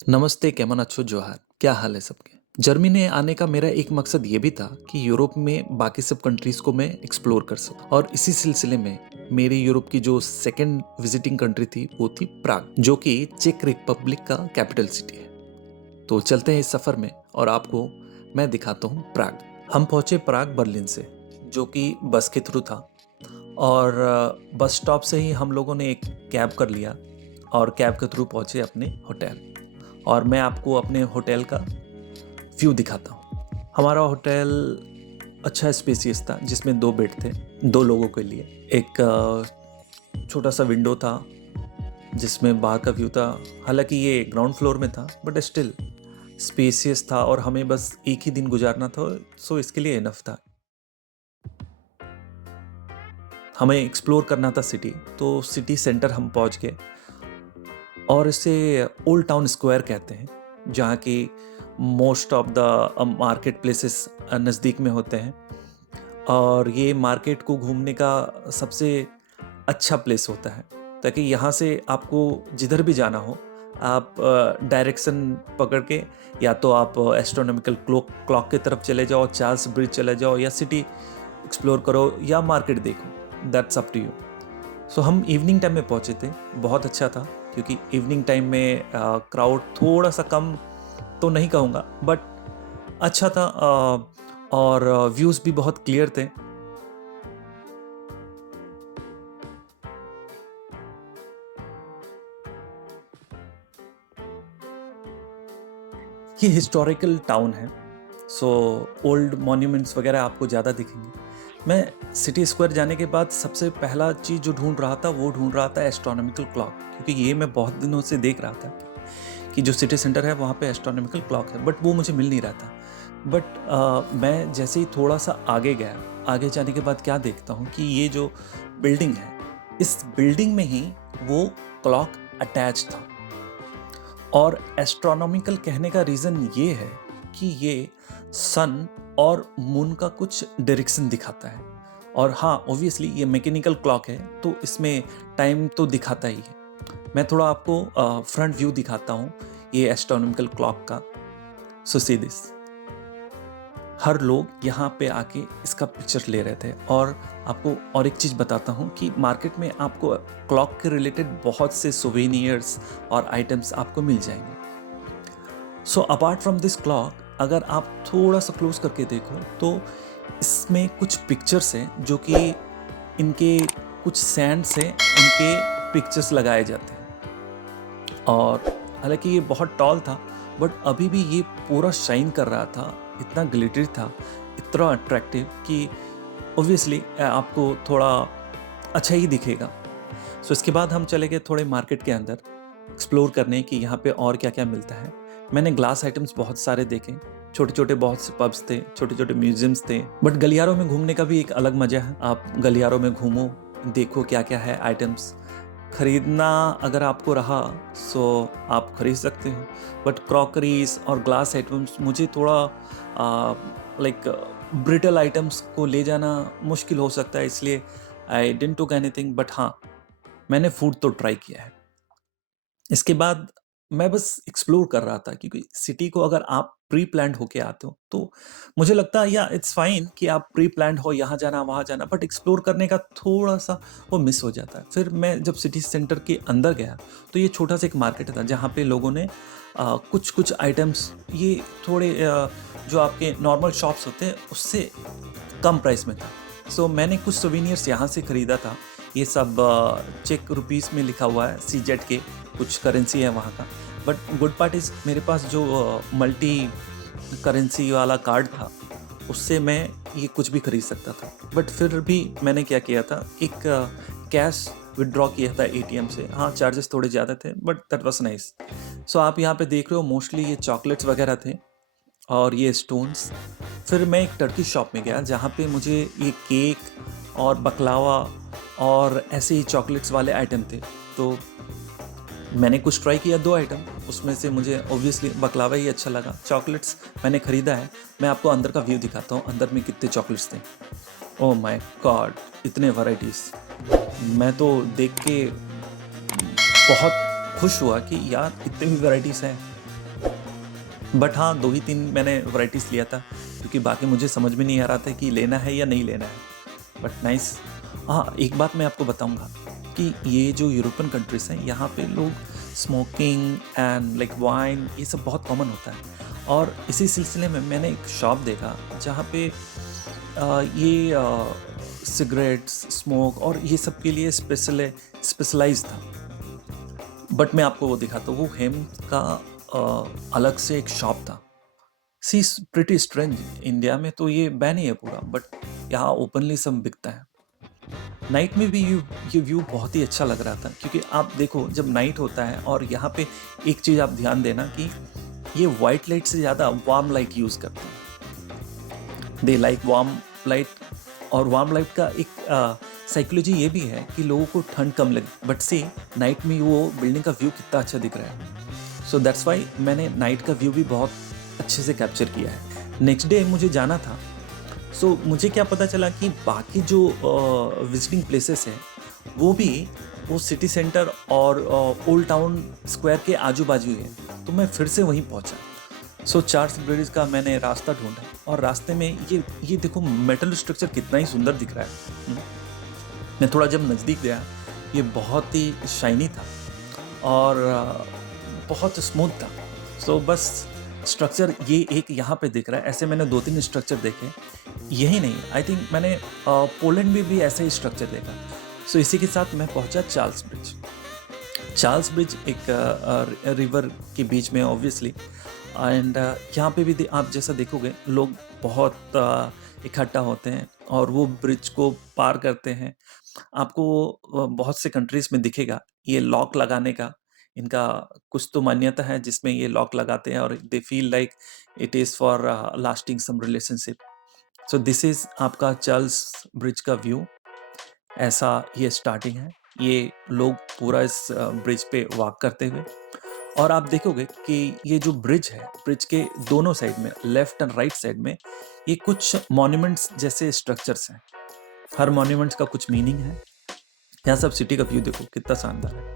नमस्ते, कैमन अच्छो जोहार। क्या हाल है सबके? जर्मनी आने का मेरा एक मकसद ये भी था कि यूरोप में बाकी सब कंट्रीज़ को मैं एक्सप्लोर कर सकूँ और इसी सिलसिले में मेरी यूरोप की जो सेकंड विजिटिंग कंट्री थी वो थी प्राग, जो कि चेक रिपब्लिक का कैपिटल सिटी है। तो चलते हैं इस सफ़र में और आपको मैं दिखाता हूँ प्राग। हम पहुँचे प्राग बर्लिन से, जो कि बस के थ्रू था और बस स्टॉप से ही हम लोगों ने एक कैब कर लिया और कैब के थ्रू पहुँचे अपने होटल। और मैं आपको अपने होटल का व्यू दिखाता हूँ। हमारा होटल अच्छा स्पेसियस था जिसमें 2 बेड थे, 2 लोगों के लिए। एक छोटा सा विंडो था जिसमें बाहर का व्यू था। हालांकि ये ग्राउंड फ्लोर में था बट स्टिल स्पेसियस था और हमें बस एक ही दिन गुजारना था, सो इसके लिए इनफ था। हमें एक्सप्लोर करना था सिटी, तो सिटी सेंटर हम पहुंच गए और इसे ओल्ड टाउन स्क्वायर कहते हैं, जहाँ की most of the market places नज़दीक में होते हैं और ये मार्केट को घूमने का सबसे अच्छा प्लेस होता है, ताकि यहाँ से आपको जिधर भी जाना हो आप डायरेक्शन पकड़ के या तो आप एस्ट्रोनॉमिकल क्लॉक की तरफ चले जाओ, चार्ल्स ब्रिज चले जाओ या सिटी एक्सप्लोर करो या मार्केट देखो, दैट्स अप टू यू। सो हम इवनिंग टाइम में पहुँचे थे, बहुत अच्छा था क्योंकि इवनिंग टाइम में क्राउड थोड़ा सा कम तो नहीं कहूँगा बट अच्छा था और व्यूज़ भी बहुत क्लियर थे। ये हिस्टोरिकल टाउन है, सो ओल्ड मॉन्यूमेंट्स वगैरह आपको ज़्यादा दिखेंगे। मैं सिटी स्क्वायर जाने के बाद सबसे पहला चीज़ जो ढूंढ रहा था वो ढूंढ रहा था एस्ट्रोनॉमिकल क्लॉक, क्योंकि ये मैं बहुत दिनों से देख रहा था कि जो सिटी सेंटर है वहाँ पे एस्ट्रोनॉमिकल क्लॉक है, बट वो मुझे मिल नहीं रहा था। बट मैं जैसे ही थोड़ा सा आगे गया, आगे जाने के बाद क्या देखता हूँ कि ये जो बिल्डिंग है, इस बिल्डिंग में ही वो क्लॉक अटैच था। और एस्ट्रोनॉमिकल कहने का रीज़न ये है कि ये सन और मून का कुछ डायरेक्शन दिखाता है। और हाँ, ऑब्वियसली ये मैकेनिकल क्लॉक है तो इसमें टाइम तो दिखाता ही है। मैं थोड़ा आपको फ्रंट व्यू दिखाता हूँ ये एस्ट्रोनॉमिकल क्लॉक का। सो सी दिस, हर लोग यहाँ पे आके इसका पिक्चर ले रहे थे। और आपको और एक चीज़ बताता हूँ कि मार्केट में आपको क्लॉक के रिलेटेड बहुत से सोवेनियर्स और आइटम्स आपको मिल जाएंगे। So apart from this clock, अगर आप थोड़ा सा क्लोज करके देखो तो इसमें कुछ पिक्चर्स हैं जो कि इनके कुछ सैंड से इनके पिक्चर्स लगाए जाते हैं। और हालांकि ये बहुत टॉल था बट अभी भी ये पूरा शाइन कर रहा था, इतना ग्लिटरी था, इतना अट्रैक्टिव कि ऑब्वियसली आपको थोड़ा अच्छा ही दिखेगा। सो इसके बाद हम चले गए थोड़े मार्केट के अंदर एक्सप्लोर करने कि यहाँ पे और क्या क्या मिलता है। मैंने ग्लास आइटम्स बहुत सारे देखे, छोटे छोटे बहुत से पब्स थे, छोटे छोटे म्यूजियम्स थे। बट गलियारों में घूमने का भी एक अलग मजा है। आप गलियारों में घूमो, देखो क्या क्या है आइटम्स। खरीदना अगर आपको रहा सो आप खरीद सकते हो, बट क्रॉकरीज और ग्लास आइटम्स मुझे थोड़ा लाइक ब्रिटल आइटम्स को ले जाना मुश्किल हो सकता है, इसलिए I didn't took anything. But हाँ, मैंने फूड तो ट्राई किया है। इसके बाद मैं बस एक्सप्लोर कर रहा था, क्योंकि सिटी को अगर आप प्री प्लान्ड होके आते हो तो मुझे लगता है या इट्स फाइन कि आप प्री प्लान्ड हो, यहाँ जाना वहाँ जाना, बट एक्सप्लोर करने का थोड़ा सा वो मिस हो जाता है। फिर मैं जब सिटी सेंटर के अंदर गया तो ये छोटा सा एक मार्केट था जहाँ पे लोगों ने कुछ कुछ आइटम्स, ये थोड़े जो आपके नॉर्मल शॉप्स होते हैं उससे कम प्राइस में था। सो मैंने कुछ सोवेनियर्स यहाँ से ख़रीदा था। ये सब चेक रुपीस में लिखा हुआ है, CZ के कुछ करेंसी है वहाँ का। बट गुड पार्ट इज़ मेरे पास जो मल्टी करेंसी वाला कार्ड था उससे मैं ये कुछ भी खरीद सकता था। बट फिर भी मैंने क्या किया था, एक कैश विड्रॉ किया था ATM से। हाँ, चार्जेस थोड़े ज़्यादा थे बट दैट वाज नाइस। सो आप यहाँ पे देख रहे हो मोस्टली ये चॉकलेट्स वगैरह थे और ये स्टोन्स। फिर मैं एक टर्की शॉप में गया जहाँ पे मुझे ये केक और बकलावा और ऐसे ही चॉकलेट्स वाले आइटम थे। तो मैंने कुछ ट्राई किया, 2 आइटम, उसमें से मुझे ऑब्वियसली बकलावा ही अच्छा लगा। चॉकलेट्स मैंने ख़रीदा है। मैं आपको अंदर का व्यू दिखाता हूँ, अंदर में कितने चॉकलेट्स थे। ओह माय गॉड, इतने वैरायटीज़! मैं तो देख के बहुत खुश हुआ कि यार इतने भी वैरायटीज़ हैं। बट हाँ, 2 ही 3 मैंने वैराइटीज़ लिया था क्योंकि बाकी मुझे समझ में नहीं आ रहा था कि लेना है या नहीं लेना है। But nice. हाँ, एक बात मैं आपको बताऊँगा कि ये जो यूरोपियन कंट्रीज़ हैं, यहाँ पे लोग स्मोकिंग एंड लाइक वाइन ये सब बहुत कॉमन होता है। और इसी सिलसिले में मैंने एक शॉप देखा जहाँ पे ये सिगरेट्स, स्मोक और ये सब के लिए स्पेशलाइज़्ड था। बट मैं आपको वो दिखाता हूँ, वो हेम्प का अलग से एक शॉप था। सी प्रिटी स्ट्रेंज, इंडिया में तो ये बैन ही है पूरा, बट यहाँ ओपनली सब बिकता है। नाइट में भी ये व्यू बहुत ही अच्छा लग रहा था क्योंकि आप देखो जब नाइट होता है और यहाँ पे एक चीज़ आप ध्यान देना कि ये वाइट लाइट से ज़्यादा वार्म लाइट यूज़ करते हैं। They like warm light. और वार्म लाइट का एक साइकोलॉजी ये भी है कि लोगों को ठंड कम लगे। बट सी नाइट में वो बिल्डिंग का व्यू कितना अच्छा दिख रहा है। सो दैट्स वाई मैंने नाइट का व्यू भी बहुत अच्छे से कैप्चर किया है। नेक्स्ट डे मुझे जाना था। सो मुझे क्या पता चला कि बाकी जो विजिटिंग प्लेसेस हैं वो सिटी सेंटर और ओल्ड टाउन स्क्वायर के आजू बाजू ही है। तो मैं फिर से वहीं पहुंचा। सो चार्ल्स ब्रिज का मैंने रास्ता ढूंढा और रास्ते में ये देखो मेटल स्ट्रक्चर कितना ही सुंदर दिख रहा है। मैं थोड़ा जब नज़दीक गया, ये बहुत ही शाइनी था और बहुत स्मूथ था। सो बस स्ट्रक्चर ये एक यहाँ पे दिख रहा है। ऐसे मैंने 2-3 स्ट्रक्चर देखे, यही नहीं, आई थिंक मैंने पोलैंड में भी ऐसे ही स्ट्रक्चर देखा। सो इसी के साथ मैं पहुँचा चार्ल्स ब्रिज। चार्ल्स ब्रिज एक रिवर के बीच में ऑब्वियसली, एंड यहाँ पे भी आप जैसा देखोगे लोग बहुत इकट्ठा होते हैं और वो ब्रिज को पार करते हैं। आपको बहुत से कंट्रीज़ में दिखेगा ये लॉक लगाने का, इनका कुछ तो मान्यता है जिसमें ये लॉक लगाते हैं और they feel like it is for lasting some relationship. So this is आपका चार्ल्स ब्रिज का व्यू। ऐसा ये स्टार्टिंग है। ये लोग पूरा इस ब्रिज पे वॉक करते हुए, और आप देखोगे कि ये जो ब्रिज है, ब्रिज के दोनों साइड में, लेफ्ट एंड राइट साइड में, ये कुछ मॉन्यूमेंट्स जैसे स्ट्रक्चर्स हैं। हर मॉन्यूमेंट्स का कुछ मीनिंग है। यहाँ सब सिटी का व्यू देखो कितना शानदार है।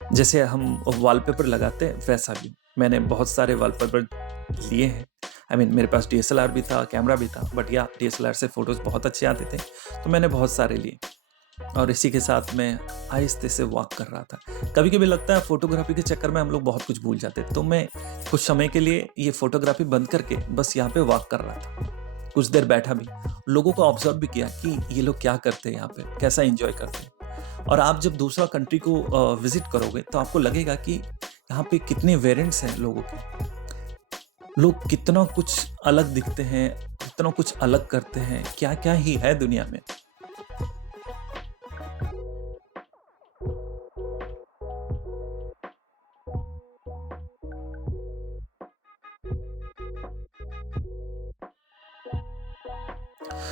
जैसे हम वॉलपेपर लगाते हैं वैसा व्यू। मैंने बहुत सारे वॉलपेपर लिए हैं। मेरे पास DSLR भी था, कैमरा भी था, बट या DSLR से फोटोज बहुत अच्छे आते थे, तो मैंने बहुत सारे लिए। और इसी के साथ मैं आहिस्ते से वॉक कर रहा था। कभी कभी लगता है फोटोग्राफी के चक्कर में हम लोग बहुत कुछ भूल जाते हैं, तो मैं कुछ समय के लिए ये फोटोग्राफी बंद करके बस यहाँ पे वॉक कर रहा था। कुछ देर बैठा भी, लोगों को ऑब्जर्व भी किया कि ये लोग क्या करते हैं यहाँ पे, कैसा एंजॉय करते हैं। और आप जब दूसरा कंट्री को विजिट करोगे तो आपको लगेगा कि यहाँ पे कितने वेरिएंट्स हैं लोगों के। लोग कितना कुछ अलग दिखते हैं, कितना कुछ अलग करते हैं, क्या क्या ही है दुनिया में।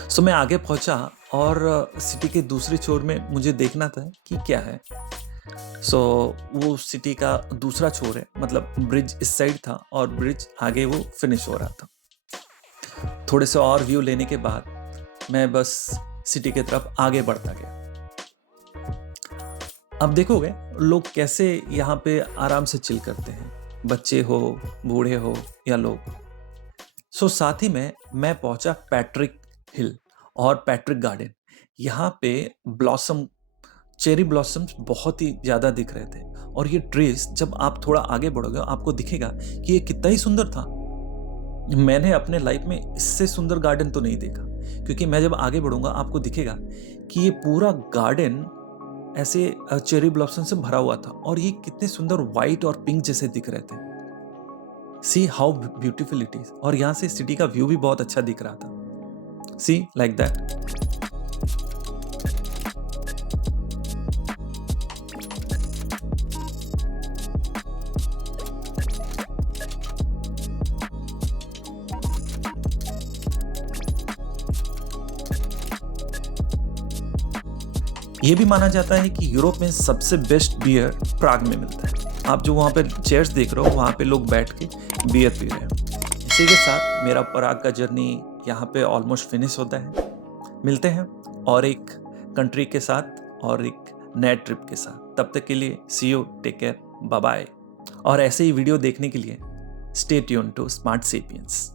सो मैं आगे पहुंचा और सिटी के दूसरे छोर में मुझे देखना था कि क्या है। सो वो सिटी का दूसरा छोर है, मतलब ब्रिज इस साइड था और ब्रिज आगे वो फिनिश हो रहा था। थोड़े से और व्यू लेने के बाद मैं बस सिटी की तरफ आगे बढ़ता गया। अब देखोगे लोग कैसे यहाँ पे आराम से चिल करते हैं, बच्चे हो, बूढ़े हो या लोग। सो साथ ही में मैं पहुंचा पैट्रिक हिल और पैट्रिक गार्डन। यहाँ पे ब्लॉसम, चेरी ब्लॉसम्स बहुत ही ज़्यादा दिख रहे थे, और ये ट्रीज जब आप थोड़ा आगे बढ़ोगे आपको दिखेगा कि ये कितना ही सुंदर था। मैंने अपने लाइफ में इससे सुंदर गार्डन तो नहीं देखा, क्योंकि मैं जब आगे बढ़ूंगा आपको दिखेगा कि ये पूरा गार्डन ऐसे चेरी ब्लॉसम से भरा हुआ था, और ये कितने सुंदर वाइट और पिंक जैसे दिख रहे थे। See how beautiful it is. और यहाँ से सिटी का व्यू भी बहुत अच्छा दिख रहा था। सी लाइक दैट। ये भी माना जाता है कि यूरोप में सबसे बेस्ट बियर प्राग में मिलता है। आप जो वहाँ पे चेयर्स देख रहे हो, वहाँ पे लोग बैठ के बियर पी रहे हैं। इसी के साथ मेरा प्राग का जर्नी यहाँ पे ऑलमोस्ट फिनिश होता है। मिलते हैं और एक कंट्री के साथ और एक नए ट्रिप के साथ। तब तक के लिए see you, take care, bye bye. और ऐसे ही वीडियो देखने के लिए stay tune to smart sapiens.